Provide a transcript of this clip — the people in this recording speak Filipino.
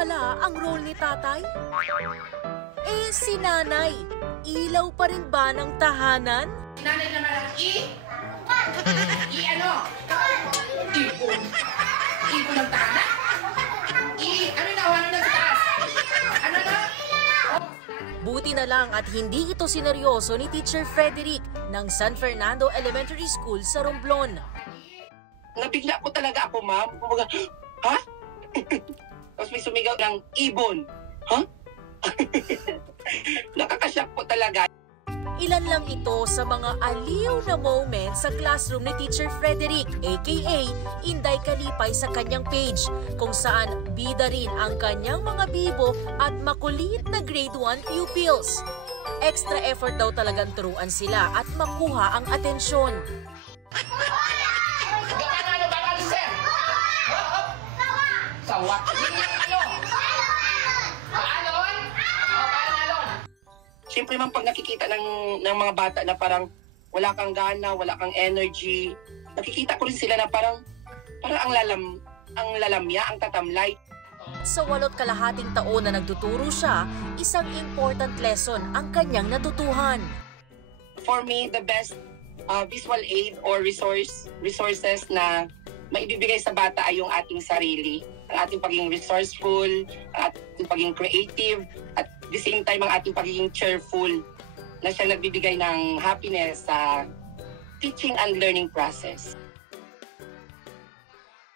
pala ang role ni tatay? Eh, si nanay, ilaw pa rin ba ng tahanan? Nanay naman ang ano? Ibon. Ibon ng tahanan? Ano na sa taas? Ano na? Buti na lang at hindi ito sineryoso ni Teacher Frederick ng San Fernando Elementary School sa Romblon. Nabigla ko talaga ako, ma'am. Kumbaga, ha? Tapos may sumigaw ng ibon. Ha? Nakakasyak po talaga. Ilan lang ito sa mga aliw na moments sa classroom ni Teacher Frederick, aka Inday Kalipay sa kanyang page, kung saan bida rin ang kanyang mga bibo at makulit na grade 1 pupils. Extra effort daw talagang turuan sila at makuha ang atensyon. Sawa. Siyempre man pag nakikita ng mga bata na parang wala kang gana, wala kang energy, nakikita ko rin sila na parang ang lalamya, ang tatamlay. Sa 8 kalahating taon na nagtuturo siya, isang important lesson ang kanyang natutuhan. For me, the best visual aid or resources na maibibigay sa bata ay yung ating sarili. Ang ating pagiging resourceful, ang ating pagiging creative, at the same time ang ating pagiging cheerful na siya nagbibigay ng happiness sa teaching and learning process.